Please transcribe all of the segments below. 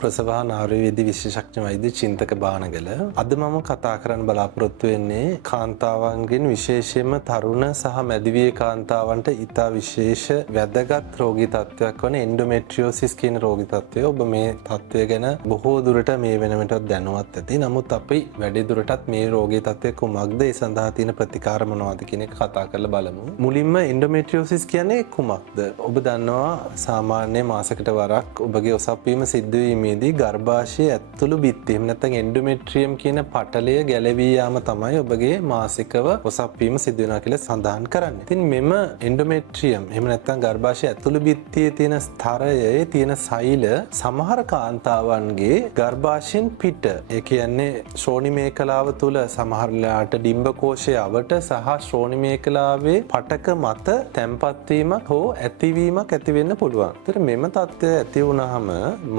ප්‍රසවහා නාරවේදී විශේෂඥ වෛද්‍ය චින්තක බානගල. අද මම කතා කරන්න බලාපොරොත්තු වෙන්නේ කාන්තාවන්ගෙන් විශේෂයෙන්ම තරුණ සහ මැදිවියේ කාන්තාවන්ට ඉතා විශේෂ වැදගත් රෝගී තත්ත්වයක් වන එන්ඩෝමෙට්‍රියෝසිස් කියන රෝගී තත්ත්වය. ඔබ මේ තත්ත්වය ගැන බොහෝ දුරට මේ වෙනමටත් දැනුවත් ඇති. නමුත් අපි වැඩි දුරටත් මේ රෝගී තත්ත්වය කුමක්ද, ඒ සඳහා තියෙන ප්‍රතිකාර මොනවද කියන එක කතා කරලා බලමු. මුලින්ම එන්ඩෝමෙට්‍රියෝසිස් කියන්නේ කුමක්ද? ඔබ දන්නවා සාමාන්‍ය මාසයකට වරක් ඔබගේ ඔසප්පීම සිද්ධ වීමේදී ගර්භාෂයේ ඇතුළු බිත්ති එහෙම නැත්නම් එන්ඩෝමෙට්‍රියම් කියන පටලය ගැලවී යාම තමයි ඔබගේ මාසිකව ඔසප්පීම සිද්ධ වෙනවා කියලා සඳහන් කරන්නේ. ඉතින් මෙම එන්ඩෝමෙට්‍රියම් එහෙම නැත්නම් ගර්භාෂයේ ඇතුළු බිත්තියේ තියෙන ස්තරයේ තියෙන සෛල සමහර කාන්තාවන්ගේ ගර්භාෂයෙන් පිට, ඒ කියන්නේ ශ්‍රෝණි මේකලාව තුල සමහර වෙලාවට ඩිම්බකෝෂයේ අවට සහ ශ්‍රෝණි මේකලාවේ පටක මත තැම්පත් වීමක් හෝ ඇතිවීමක් ඇති වෙන්න පුළුවන්. ඒතර මෙම තත්ත්වය ඇති වුණාම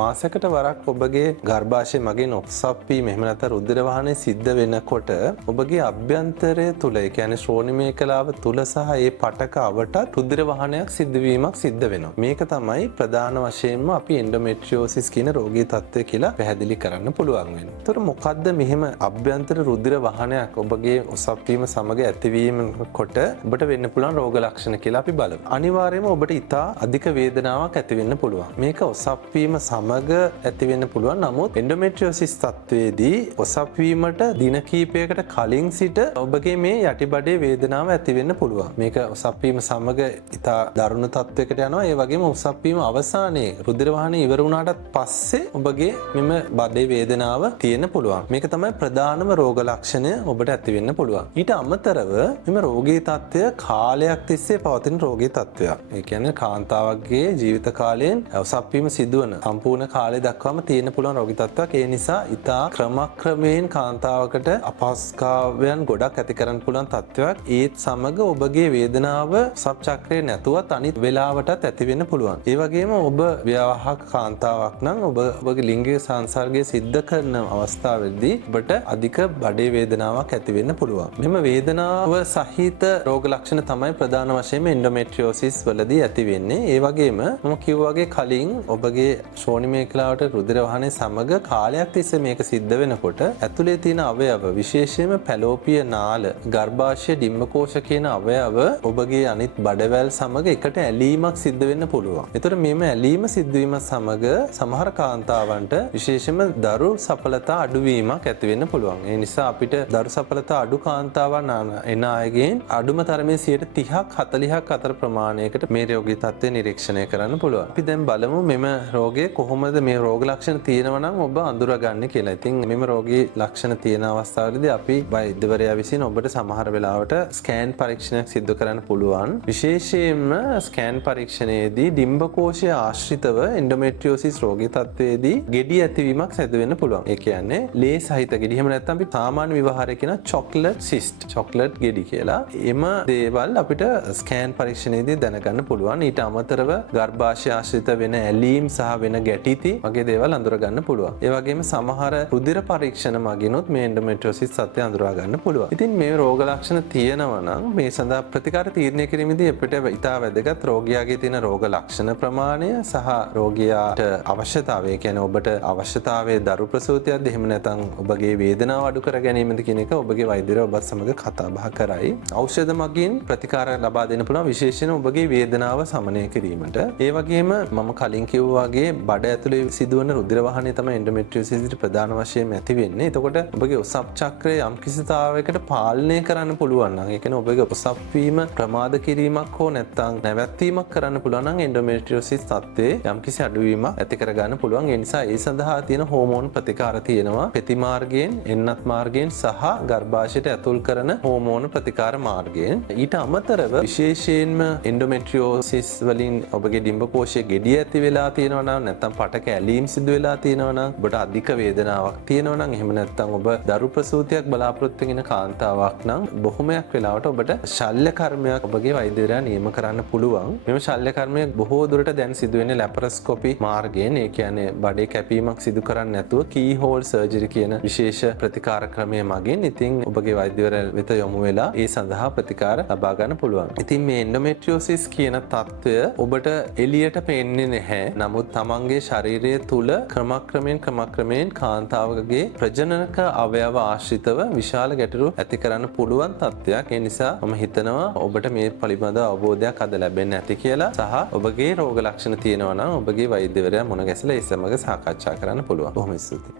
මාසයකට වරක් ඔබගේ ගර්භාෂයේ මගින් ඔසප්පීම එහෙම නැත්නම් රුධිර වහනය සිද්ධ වෙනකොට ඔබගේ අභ්‍යන්තරය තුල, ඒ කියන්නේ ශ්‍රෝණි මේකලාව තුල සහ ඒ පටක අවටත් රුධිර වහනයක් සිද්ධ වීමක් සිද්ධ වෙනවා. මේක තමයි ප්‍රධාන වශයෙන්ම අපි එන්ඩෝමෙට්‍රියෝසිස් කියන රෝගී තත්ත්වය කියලා පැහැදිලි කරන්න පුළුවන් වෙන්නේ. ඒතර මොකද්ද මෙහෙම අභ්‍යන්තර රුධිර වහනයක් ඔබගේ ඔසප්පීම සමග ඇතිවීම කොට ඔබට වෙන්න පුළුවන් රෝග ලක්ෂණ කියලා අපි බලමු. අනිවාර්යයෙන්ම ඔබට ඉතා අධික වේදනාවක් ඇති වෙන්න පුළුවන්. මේක ඔසප්වීම සමග ඇති වෙන්න පුළුවන්. නමුත් එන්ඩෝමෙට්‍රියෝසිස් තත්ත්වයේදී ඔසප්වීමට දින කිහිපයකට කලින් සිට ඔබගේ මේ යටිබඩේ වේදනාව ඇති වෙන්න පුළුවන්. මේක ඔසප්වීම සමග ඉතා දරුණු තත්ත්වයකට යනවා. ඒ වගේම ඔසප්වීම අවසානයේ රුධිර වහනය ඉවර වුණාට පස්සේ ඔබගේ මෙම බඩේ වේදනාව තියෙන්න පුළුවන්. මේක තමයි ප්‍රධානම රෝග ලක්ෂණය ඔබට ඇති වෙන්න පුළුවන්. ඊට අමතරව මෙම රෝගී තත්ත්වය කාලයක් තිස්සේ පවතින රෝගී තත්ත්වයක්. ඒ කියන්නේ කාන්තාවකගේ ජීවිත කාලයෙන් ඔසප්වීම සිදුවන සම්පූර්ණ කාලය දක්වාම තියෙන්න පුළුවන් රෝගී තත්ත්වයක්. ඒ නිසා ඉතා ක්‍රමක්‍රමයෙන් කාන්තාවකට අපහසුතාවයන් ගොඩක් ඇති කරන්න පුළුවන් තත්ත්වයක්. ඒත් සමග ඔබගේ වේදනාව සබ් චක්‍රයේ නැතුවත් අනිත් වෙලාවටත් ඇති වෙන්න පුළුවන්. ඒ වගේම ඔබ විවාහක කාන්තාවක් නම් ඔබගේ ලිංගික සංසර්ගය සිද්ධ කරන අවස්ථාවේදී ඔබට අධික බඩේ වේදනාවක් ඇති වෙන්න පුළුවන්. මෙම වේදනාව සහිත රෝග ලක්ෂණ තමයි ප්‍රධාන වශයෙන්ම එන්ඩෝමෙට්‍රියෝසිස් වලදී ඇති වෙන්නේ. ඒ වගේම මම කිව්වාගේ කලින් ඔබගේ ශ්‍රෝණි මේකලාවට රුධිර වහනය සමග කාලයක් තිස්සේ මේක සිද්ධ වෙනකොට ඇතුලේ තියෙන අවයව, විශේෂයෙන්ම පැලෝපිය නාල, ගර්භාෂය ඩිම්බකෝෂ කියන අවයව ඔබගේ අනිත් බඩවැල් සමග එකට ඇලීමක් සිද්ධ වෙන්න පුළුවන්. ඒතර මේම ඇලීම සිද්ධ වීම සමග සමහර කාන්තාවන්ට විශේෂයෙන්ම දරු සඵලතා අඩුවීමක් ඇති වෙන්න පුළුවන්. ඒ නිසා අපිට දරු සඵලතා අඩු කාන්තාවන් එන අයගෙන් අඩුම තරමේ 30ක් 40ක් අතර ප්‍රමාණයකට මේ රෝගී තත්ත්වය නිරීක්ෂණය කරන්න පුළුවන්. අපි දැන් බලමු මෙම රෝගය කොහොමද මේ රෝග ලක්ෂණ තියෙනවා නම් ඔබ අඳුරගන්නේ කියලා. ඉතින් මෙම රෝගී ලක්ෂණ තියෙන අවස්ථාවේදී අපි වෛද්‍යවරයා විසින් ඔබට සමහර වෙලාවට ස්කෑන් පරීක්ෂණයක් සිදු කරන්න පුළුවන්. විශේෂයෙන්ම ස්කෑන් පරීක්ෂණයේදී ඩිම්බකෝෂය ආශ්‍රිතව එන්ඩෝමෙට්‍රියෝසිස් රෝගී තත්ත්වයේදී ගෙඩි ඇතිවීමක් සිදු වෙන්න පුළුවන්. ඒ කියන්නේ ලේ සහිත ගෙඩි. එහෙම නැත්නම් අපි සාමාන්‍ය විවහාරයේ කියන චොක්ලට් සිස්ට්, චොක්ලට් ගෙඩි කියලා. එම දේවල් අපිට ස්කෑන් පරීක්ෂණයේදී දැනගන්න පුළුවන්. ඊට අමතරව ගර්භාෂය ආශ්‍රිත වෙන ඇලීම් සහ වෙන ගැටිති වගේ දේවල් අඳුරගන්න පුළුවන්. ඒ වගේම සමහර රුධිර පරීක්ෂණ මගිනුත් මේ එන්ඩෝමෙට්‍රියෝසිස් තත්ත්වය අඳුරා ගන්න පුළුවන්. ඉතින් මේ රෝග ලක්ෂණ තියෙනවා නම් මේ සඳහා ප්‍රතිකාර තීරණය කිරීමේදී අපිට ඉතා වැදගත් රෝගියාගේ තියෙන රෝග ලක්ෂණ ප්‍රමාණය සහ රෝගියාට අවශ්‍යතාවය, කියන්නේ ඔබට අවශ්‍යතාවයේ දරු ප්‍රසූතියක්ද එහෙම නැත්නම් ඔබගේ වේදනාව අඩු කර ගැනීමද කියන එක ඔබගේ වෛද්‍යවරයා ඔබත් සමග කතා බහ කරයි. ඖෂධ මගින් ප්‍රතිකාර ලබා දෙන්න පුළුවන්, විශේෂයෙන් ඔබගේ වේදනාව සමනය කිරීමට. ඒ වගේම මම කලින් කිව්වා වගේ බඩ ඇතුලේ සිදුවන රුධිර වහනය තමයි එන්ඩෝමෙට්‍රියෝසිස් ප්‍රධාන වශයෙන් ඇති වෙන්නේ. එතකොට ඔබගේ ඔසප් චක්‍රය යම් කිසිතාවයකට පාලනය කරන්න පුළුවන් නම්, ඒ කියන්නේ ඔබගේ ඔසප් වීම ප්‍රමාද කිරීමක් හෝ නැත්නම් නැවැත්වීමක් කරන්න පුළුවන් නම් එන්ඩෝමෙට්‍රියෝසිස් තත්ත්වයේ යම් කිසි අඩුවීමක් ඇති කර ගන්න පුළුවන්. ඒ නිසා ඒ සඳහා තියෙන හෝමෝන් ප්‍රතිකාර තියෙනවා. පෙති මාර්ගයෙන්, එන්නත් මාර්ගයෙන් සහ ගර්භාෂයට ඇතුල් කරන හෝමෝන ප්‍රතිකාර මාර්ගයෙන්. ඊට අමතරව විශේෂයෙන්ම එන්ඩෝමෙට්‍රියෝසිස් වලින් ඔබගේ ඩිම්බකෝෂයේ ගෙඩිය ඇති වෙලා තියෙනවා නම්, නැත්නම් පටක ඇලීම් සිදු වෙලා තියෙනවා නම්, ඔබට අධික වේදනාවක් තියෙනවා නම්, එහෙම නැත්නම් ඔබ දරු ප්‍රසූතියක් බලාපොරොත්තු වෙන කාන්තාවක් නම් බොහොමයක් වෙලාවට ඔබට ශල්‍ය කර්මයක් ඔබගේ වෛද්‍යවරයා නියම කරන්න පුළුවන්. මෙම ශල්‍ය කර්මය බොහෝ දුරට දැන් සිදු වෙන්නේ ලැපරොස්කෝපි මාර්ගයෙන්. ඒ කියන්නේ බඩේ කැපීමක් සිදු කරන්නේ නැතුව කී හෝල් සර්ජරි කියන විශේෂ ප්‍රතිකාර ක්‍රමය මගින් ඉතින් ඔබගේ වෛද්‍යවරයා වෙත යොමු වෙලා ඒ සඳහා ප්‍රතිකාර ලබා ගන්න පුළුවන්. ඉතින් මේ එන්ඩෝමෙට්‍රියෝසිස් කියන තත්ත්වය ඔබට එළියට පේන්නේ නැහැ. නමුත් තමන්ගේ ශරීරය තුල ක්‍රමක්‍රමයෙන් කාන්තාවකගේ ප්‍රජනනක අවයව ආශ්‍රිතව විශාල ගැටලු ඇති කරන්න පුළුවන් තත්ත්වයක්. ඒ නිසා මම හිතනවා ඔබට මේ පිළිබඳව අවබෝධයක් අද ලැබෙන්න ඇති කියලා සහ ඔබගේ රෝග ලක්ෂණ තියෙනවා නම් ඔබගේ වෛද්‍යවරයා මුණ ගැසලා ඒ සමග සාකච්ඡා කරන්න පුළුවන්. බොහොම ස්තුතියි.